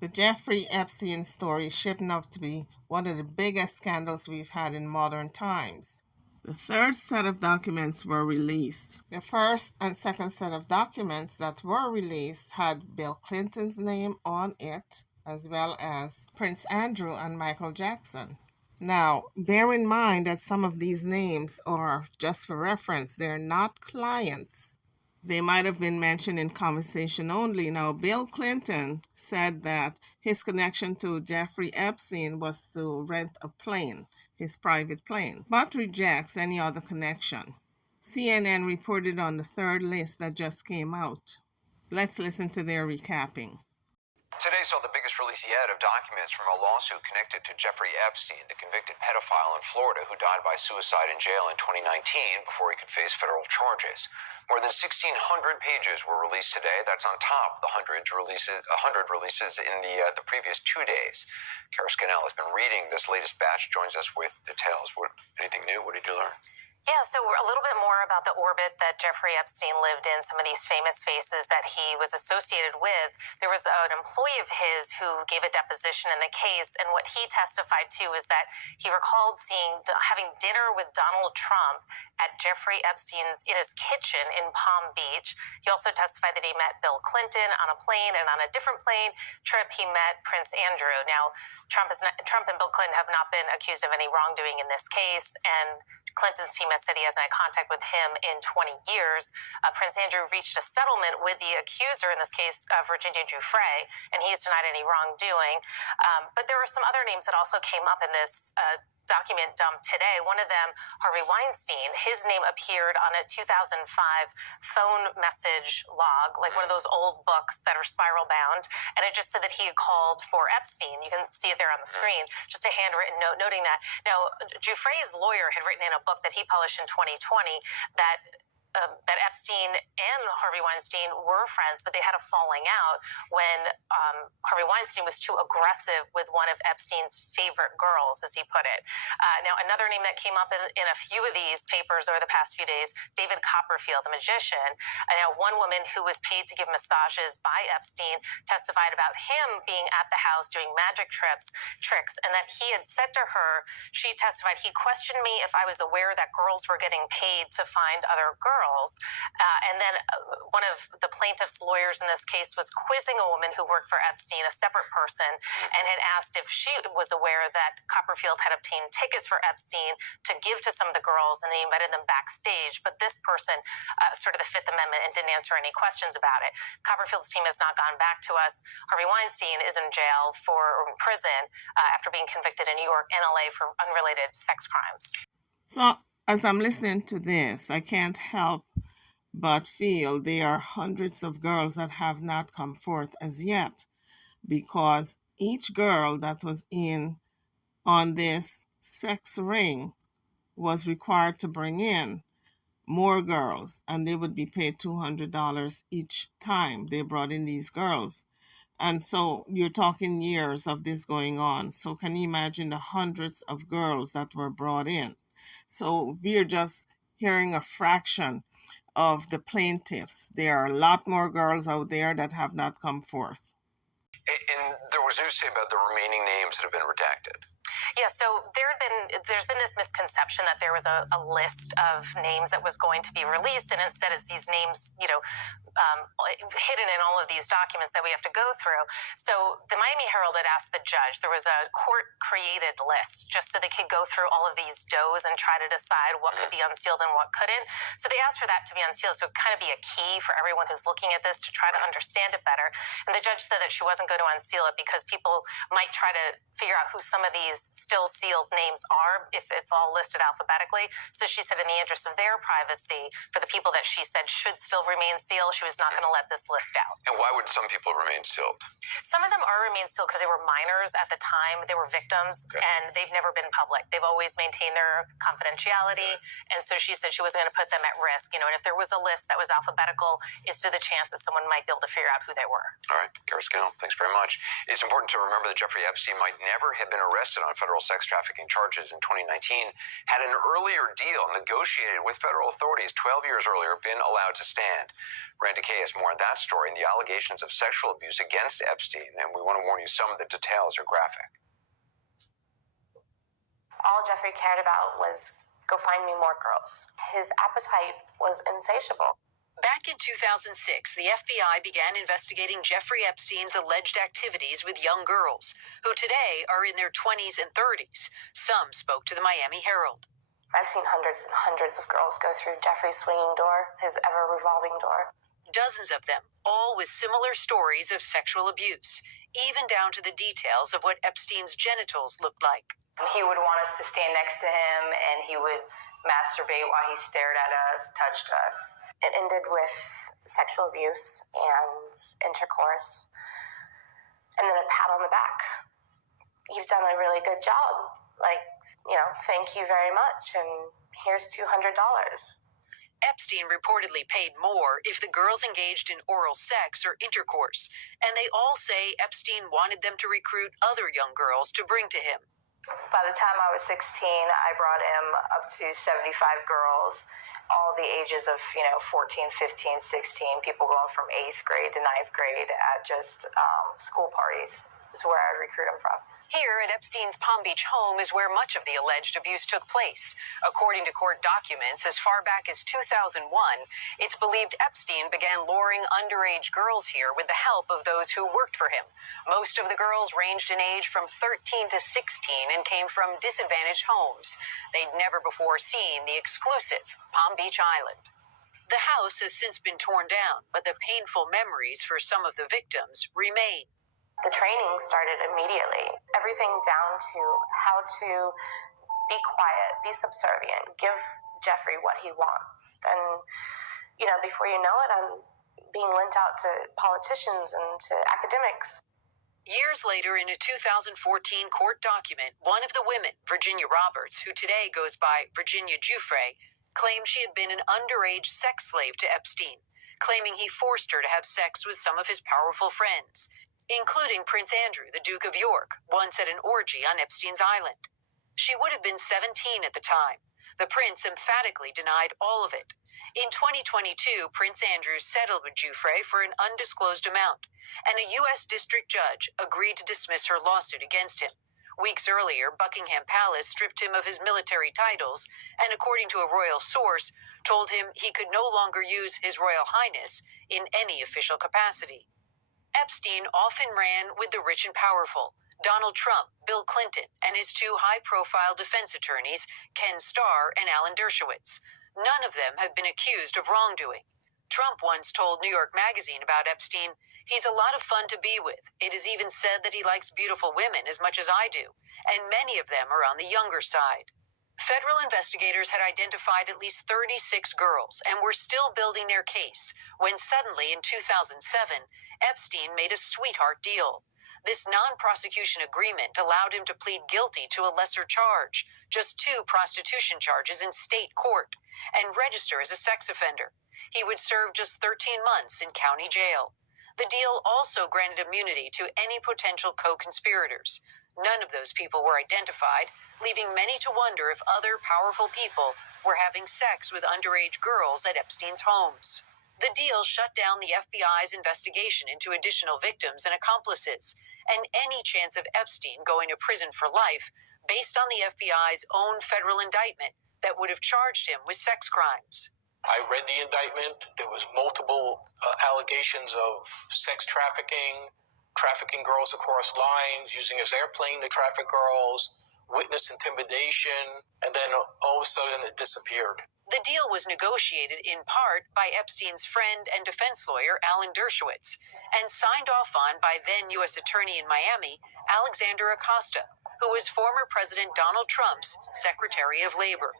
The Jeffrey Epstein story is shaping up to be one of the biggest scandals we've had in modern times. The third set of documents were released. The first and second set of documents that were released had Bill Clinton's name on it, as well as Prince Andrew and Michael Jackson. Now, bear in mind that some of these names are just for reference. They're not clients. They might have been mentioned in conversation only. Now, Bill Clinton said that his connection to Jeffrey Epstein was to rent a plane, his private plane, but rejects any other connection. CNN reported on the third list that just came out. Let's listen to their recapping. Today saw the biggest release yet of documents from a lawsuit connected to Jeffrey Epstein, the convicted pedophile in Florida who died by suicide in jail in 2019 before he could face federal charges. More than 1,600 pages were released today. That's on top of the 100 releases in the previous 2 days. Kara Scannell has been reading this latest batch, joins us with details. Anything new? What did you learn? Yeah, so a little bit more about the orbit that Jeffrey Epstein lived in, some of these famous faces that he was associated with. There was an employee of his who gave a deposition in the case, and what he testified to is that he recalled having dinner with Donald Trump at Jeffrey Epstein's in his kitchen in Palm Beach. He also testified that he met Bill Clinton on a plane, and on a different plane trip, he met Prince Andrew. Now, Trump and Bill Clinton have not been accused of any wrongdoing in this case, and Clinton's team has said he hasn't had contact with him in 20 years. Prince Andrew reached a settlement with the accuser in this case, Virginia Giuffre, and he's denied any wrongdoing. But there were some other names that also came up in this document dump today. One of them, Harvey Weinstein, his name appeared on a 2005 phone message log, like one of those old books that are spiral bound, and it just said that he had called for Epstein. You can see it there on the screen, just a handwritten note noting that. Now, Giuffre's lawyer had written in a book that he published in 2020 that Epstein and Harvey Weinstein were friends, but they had a falling out when Harvey Weinstein was too aggressive with one of Epstein's favorite girls, as he put it. Now, another name that came up in a few of these papers over the past few days, David Copperfield, the magician. Now, one woman who was paid to give massages by Epstein testified about him being at the house doing magic tricks, and that he had said to her, she testified, he questioned me if I was aware that girls were getting paid to find other girls. And then one of the plaintiff's lawyers in this case was quizzing a woman who worked for Epstein, a separate person, and had asked if she was aware that Copperfield had obtained tickets for Epstein to give to some of the girls, and they invited them backstage. But this person sort of the Fifth Amendment and didn't answer any questions about it. Copperfield's team has not gone back to us. Harvey Weinstein is in jail or in prison after being convicted in New York and LA for unrelated sex crimes. So, as I'm listening to this, I can't help but feel there are hundreds of girls that have not come forth as yet, because each girl that was in on this sex ring was required to bring in more girls, and they would be paid $200 each time they brought in these girls. And so you're talking years of this going on. So can you imagine the hundreds of girls that were brought in? So we're just hearing a fraction of the plaintiffs. There are a lot more girls out there that have not come forth. And there was news about the remaining names that have been redacted. Yeah, so there's been this misconception that there was a list of names that was going to be released, and instead it's these names, hidden in all of these documents that we have to go through. So the Miami Herald had asked the judge, there was a court-created list just so they could go through all of these does and try to decide what could be unsealed and what couldn't. So they asked for that to be unsealed, so it would kind of be a key for everyone who's looking at this to try to understand it better. And the judge said that she wasn't going to unseal it because people might try to figure out who some of these still sealed names are if it's all listed alphabetically. So she said in the interest of their privacy, for the people that she said should still remain sealed, she was not going to let this list out. And why would some people remain sealed? Some of them are remain sealed because they were minors at the time. They were victims, and they've never been public. They've always maintained their confidentiality, and so she said she wasn't going to put them at risk. And if there was a list that was alphabetical, is to the chance that someone might be able to figure out who they were. All right, Kara Scannell, thanks very much. It's important to remember that Jeffrey Epstein might never have been arrested on federal sex trafficking charges in 2019 had an earlier deal negotiated with federal authorities 12 years earlier been allowed to stand. Fran Decay has more on that story and the allegations of sexual abuse against Epstein, and we want to warn you some of the details are graphic. All Jeffrey cared about was go find me more girls. His appetite was insatiable. Back in 2006, the FBI began investigating Jeffrey Epstein's alleged activities with young girls, who today are in their 20s and 30s. Some spoke to the Miami Herald. I've seen hundreds and hundreds of girls go through Jeffrey's swinging door, his ever-revolving door. Dozens of them, all with similar stories of sexual abuse, even down to the details of what Epstein's genitals looked like. He would want us to stand next to him, and he would masturbate while he stared at us, touched us. It ended with sexual abuse and intercourse, and then a pat on the back. You've done a really good job. Thank you very much, and here's $200. Epstein reportedly paid more if the girls engaged in oral sex or intercourse, and they all say Epstein wanted them to recruit other young girls to bring to him. By the time I was 16, I brought him up to 75 girls, all the ages of, 14, 15, 16, people going from 8th grade to 9th grade at just school parties is where I'd recruit them from. Here at Epstein's Palm Beach home is where much of the alleged abuse took place. According to court documents, as far back as 2001, it's believed Epstein began luring underage girls here with the help of those who worked for him. Most of the girls ranged in age from 13 to 16 and came from disadvantaged homes. They'd never before seen the exclusive Palm Beach Island. The house has since been torn down, but the painful memories for some of the victims remain. The training started immediately. Everything down to how to be quiet, be subservient, give Jeffrey what he wants. And, before you know it, I'm being lent out to politicians and to academics. Years later, in a 2014 court document, one of the women, Virginia Roberts, who today goes by Virginia Giuffre, claimed she had been an underage sex slave to Epstein, claiming he forced her to have sex with some of his powerful friends, including Prince Andrew, the Duke of York, once at an orgy on Epstein's Island. She would have been 17 at the time. The prince emphatically denied all of it. In 2022, Prince Andrew settled with Giuffre for an undisclosed amount, and a U.S. district judge agreed to dismiss her lawsuit against him. Weeks earlier, Buckingham Palace stripped him of his military titles and, according to a royal source, told him he could no longer use His Royal Highness in any official capacity. Epstein often ran with the rich and powerful, Donald Trump, Bill Clinton, and his two high-profile defense attorneys, Ken Starr and Alan Dershowitz. None of them have been accused of wrongdoing. Trump once told New York Magazine about Epstein, "He's a lot of fun to be with. It is even said that he likes beautiful women as much as I do, and many of them are on the younger side." Federal investigators had identified at least 36 girls and were still building their case when suddenly in 2007, Epstein made a sweetheart deal. This non-prosecution agreement allowed him to plead guilty to a lesser charge, just 2 prostitution charges in state court, and register as a sex offender. He would serve just 13 months in county jail. The deal also granted immunity to any potential co-conspirators. None of those people were identified, leaving many to wonder if other powerful people were having sex with underage girls at Epstein's homes. The deal shut down the FBI's investigation into additional victims and accomplices, and any chance of Epstein going to prison for life based on the FBI's own federal indictment that would have charged him with sex crimes. I read the indictment. There was multiple allegations of sex trafficking girls across lines, using his airplane to traffic girls, witness intimidation, and then all of a sudden it disappeared. The deal was negotiated in part by Epstein's friend and defense lawyer, Alan Dershowitz, and signed off on by then U.S. Attorney in Miami, Alexander Acosta, who was former President Donald Trump's Secretary of Labor.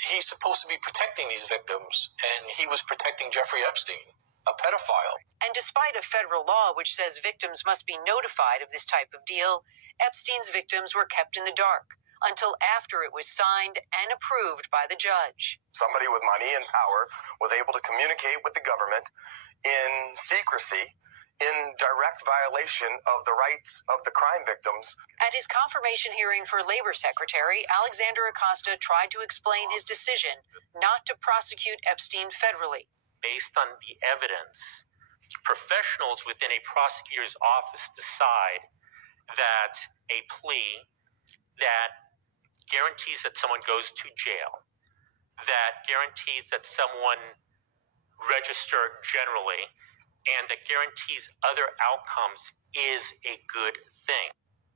He's supposed to be protecting these victims, and he was protecting Jeffrey Epstein, a pedophile. And despite a federal law which says victims must be notified of this type of deal, Epstein's victims were kept in the dark until after it was signed and approved by the judge. Somebody with money and power was able to communicate with the government in secrecy, in direct violation of the rights of the crime victims. At his confirmation hearing for Labor Secretary, Alexander Acosta tried to explain his decision not to prosecute Epstein federally. based on the evidence, professionals within a prosecutor's office decide that a plea that guarantees that someone goes to jail, that guarantees that someone register generally, and that guarantees other outcomes is a good thing.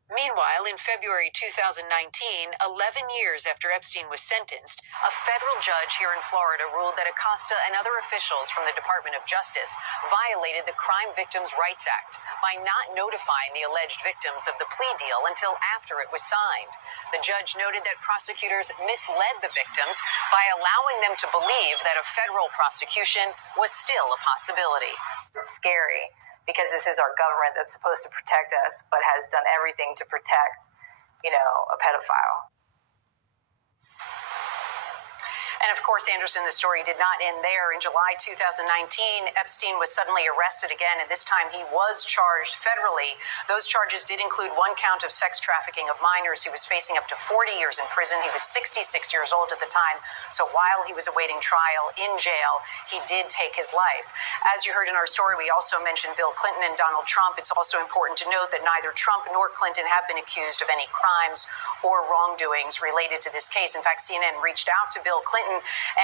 Meanwhile, in February 2019, 11 years after Epstein was sentenced, a federal judge here in Florida ruled that Acosta and other officials from the Department of Justice violated the Crime Victims' Rights Act by not notifying the alleged victims of the plea deal until after it was signed. The judge noted that prosecutors misled the victims by allowing them to believe that a federal prosecution was still a possibility. It's scary, because this is our government that's supposed to protect us, but has done everything to protect, a pedophile. And of course, Anderson, the story did not end there. In July 2019, Epstein was suddenly arrested again, and this time he was charged federally. Those charges did include one count of sex trafficking of minors. He was facing up to 40 years in prison. He was 66 years old at the time. So while he was awaiting trial in jail, he did take his life. As you heard in our story, we also mentioned Bill Clinton and Donald Trump. It's also important to note that neither Trump nor Clinton have been accused of any crimes or wrongdoings related to this case. In fact, CNN reached out to Bill Clinton,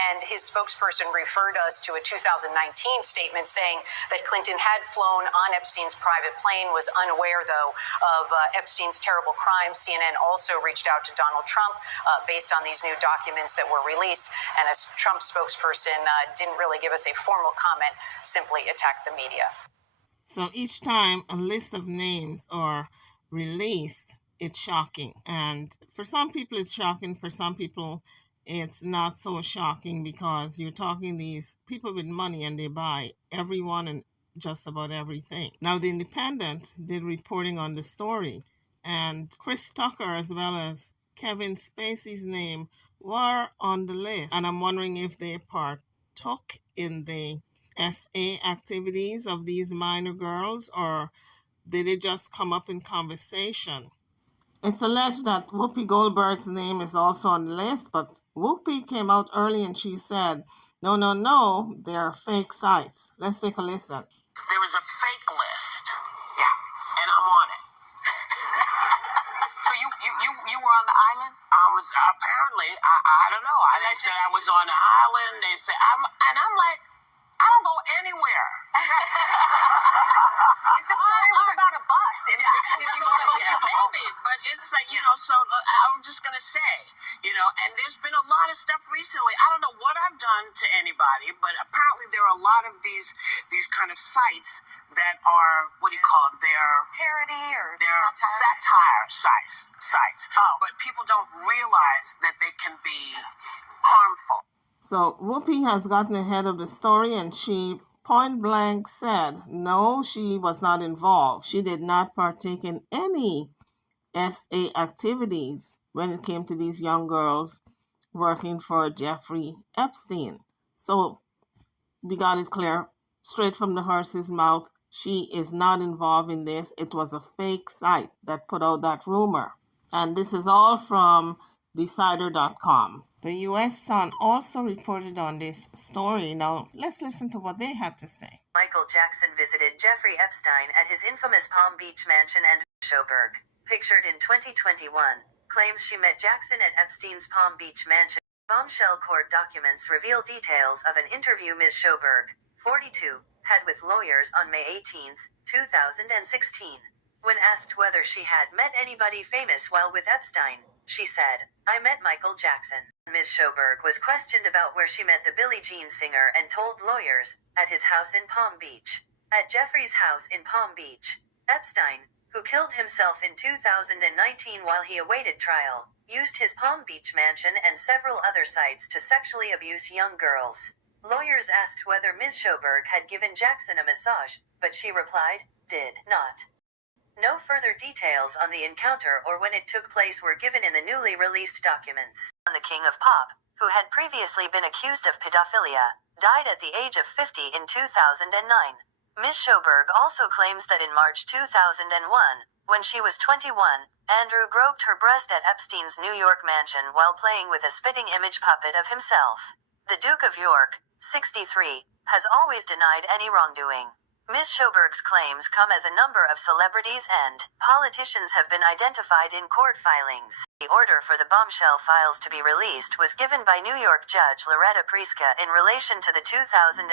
and his spokesperson referred us to a 2019 statement saying that Clinton had flown on Epstein's private plane, was unaware, though, of Epstein's terrible crimes. CNN also reached out to Donald Trump based on these new documents that were released, and a Trump spokesperson didn't really give us a formal comment, simply attacked the media. So each time a list of names are released, it's shocking. And for some people, it's shocking. For some people, it's not so shocking, because you're talking these people with money and they buy everyone and just about everything. Now, The Independent did reporting on the story, and Chris Tucker as well as Kevin Spacey's name were on the list. And I'm wondering if they partook in the SA activities of these minor girls, or did it just come up in conversation? It's alleged that Whoopi Goldberg's name is also on the list, but Whoopi came out early and she said, no, they're fake sites. Let's take a listen. There was a fake list. Yeah. And I'm on it. So you were on the island? I was apparently, I don't know. They said I was on the island. They said, I'm like, I don't go anywhere. If the story was about a bus, maybe, but it's like, so I'm just going to say, and there's been a lot of stuff recently. I don't know what I've done to anybody, but apparently there are a lot of these kind of sites that are, what do you call them? They're parody or they're satire sites. Oh. But people don't realize that they can be harmful. So Whoopi has gotten ahead of the story, and she point blank said, no, she was not involved. She did not partake in any SA activities when it came to these young girls working for Jeffrey Epstein. So we got it clear straight from the horse's mouth. She is not involved in this. It was a fake site that put out that rumor. And this is all from Decider.com. The U.S. Sun also reported on this story. Now, let's listen to what they had to say. Michael Jackson visited Jeffrey Epstein at his infamous Palm Beach mansion, and Schoberg, pictured in 2021, claims she met Jackson at Epstein's Palm Beach mansion. Bombshell court documents reveal details of an interview Ms. Schoberg, 42, had with lawyers on May 18, 2016. When asked whether she had met anybody famous while with Epstein, she said, I met Michael Jackson. Ms. Schoberg was questioned about where she met the Billie Jean singer and told lawyers, at his house in Palm Beach. At Jeffrey's house in Palm Beach, Epstein, who killed himself in 2019 while he awaited trial, used his Palm Beach mansion and several other sites to sexually abuse young girls. Lawyers asked whether Ms. Schoberg had given Jackson a massage, but she replied, did not. No further details on the encounter or when it took place were given in the newly released documents. The King of Pop, who had previously been accused of pedophilia, died at the age of 50 in 2009. Ms. Schoberg also claims that in March 2001, when she was 21, Andrew groped her breast at Epstein's New York mansion while playing with a spitting image puppet of himself. The Duke of York, 63, has always denied any wrongdoing. Ms. Schoberg's claims come as a number of celebrities and politicians have been identified in court filings. The order for the bombshell files to be released was given by New York Judge Loretta Priska in relation to the 2015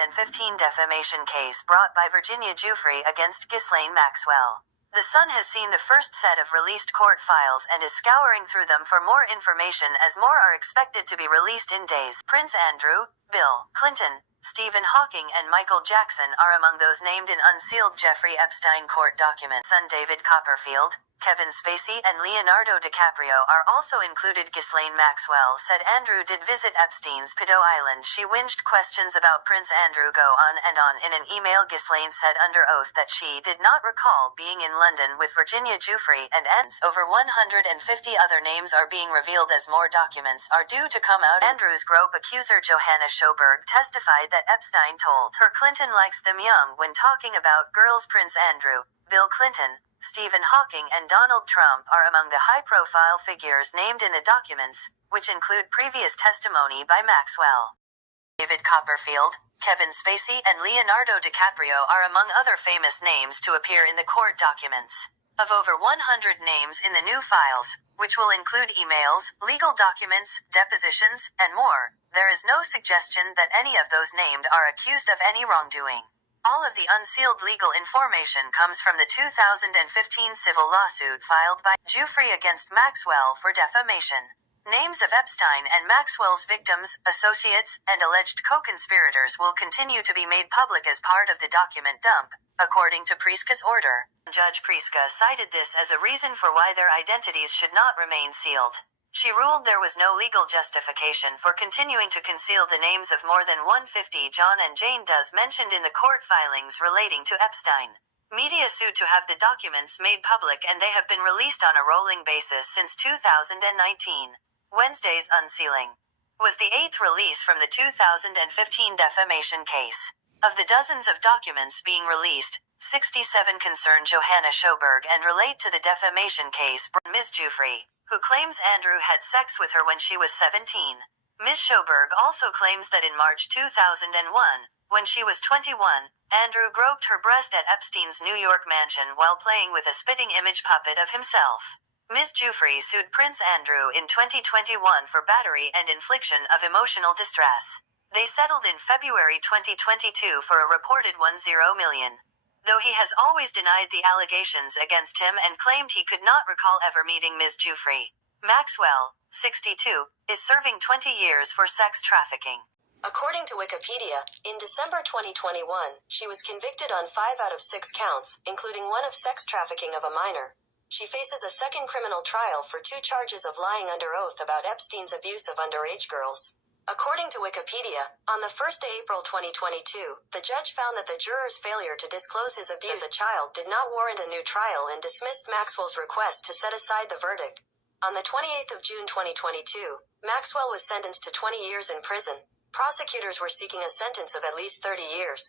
defamation case brought by Virginia Giuffre against Ghislaine Maxwell. The Sun has seen the first set of released court files and is scouring through them for more information as more are expected to be released in days. Prince Andrew, Bill Clinton, Stephen Hawking and Michael Jackson are among those named in unsealed Jeffrey Epstein court documents. Son David Copperfield, Kevin Spacey and Leonardo DiCaprio are also included. Ghislaine Maxwell said Andrew did visit Epstein's pedo island. She whinged questions about Prince Andrew go on and on in an email. Ghislaine said under oath that she did not recall being in London with Virginia Giuffre and ends. Over 150 other names are being revealed as more documents are due to come out. Andrew's grope accuser Johanna Schoberg testified that Epstein told her Clinton likes them young when talking about girls. Prince Andrew, Bill Clinton, Stephen Hawking and Donald Trump are among the high-profile figures named in the documents, which include previous testimony by Maxwell. David Copperfield, Kevin Spacey and Leonardo DiCaprio are among other famous names to appear in the court documents. Of over 100 names in the new files, which will include emails, legal documents, depositions, and more, there is no suggestion that any of those named are accused of any wrongdoing. All of the unsealed legal information comes from the 2015 civil lawsuit filed by Giuffre against Maxwell for defamation. Names of Epstein and Maxwell's victims, associates, and alleged co-conspirators will continue to be made public as part of the document dump, according to Priska's order. Judge Priska cited this as a reason for why their identities should not remain sealed. She ruled there was no legal justification for continuing to conceal the names of more than 150 John and Jane Does mentioned in the court filings relating to Epstein. Media sued to have the documents made public and they have been released on a rolling basis since 2019. Wednesday's unsealing was the 8th release from the 2015 defamation case. Of the dozens of documents being released, 67 concern Johanna Schoberg and relate to the defamation case. Ms. Giuffre, who claims Andrew had sex with her when she was 17. Ms. Schoberg also claims that in March 2001, when she was 21, Andrew groped her breast at Epstein's New York mansion while playing with a spitting image puppet of himself. Ms. Giuffre sued Prince Andrew in 2021 for battery and infliction of emotional distress. They settled in February 2022 for a reported $10 million. Though he has always denied the allegations against him and claimed he could not recall ever meeting Ms. Giuffre. Maxwell, 62, is serving 20 years for sex trafficking. According to Wikipedia, in December 2021, she was convicted on 5 out of 6 counts, including one of sex trafficking of a minor. She faces a second criminal trial for 2 charges of lying under oath about Epstein's abuse of underage girls. According to Wikipedia, on the 1st of April 2022, the judge found that the juror's failure to disclose his abuse as a child did not warrant a new trial and dismissed Maxwell's request to set aside the verdict. On the 28th of June 2022, Maxwell was sentenced to 20 years in prison. Prosecutors were seeking a sentence of at least 30 years.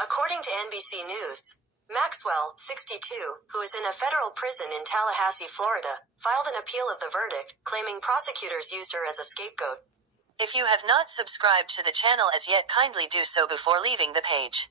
According to NBC News, Maxwell, 62, who is in a federal prison in Tallahassee, Florida, filed an appeal of the verdict, claiming prosecutors used her as a scapegoat. If you have not subscribed to the channel as yet, kindly do so before leaving the page.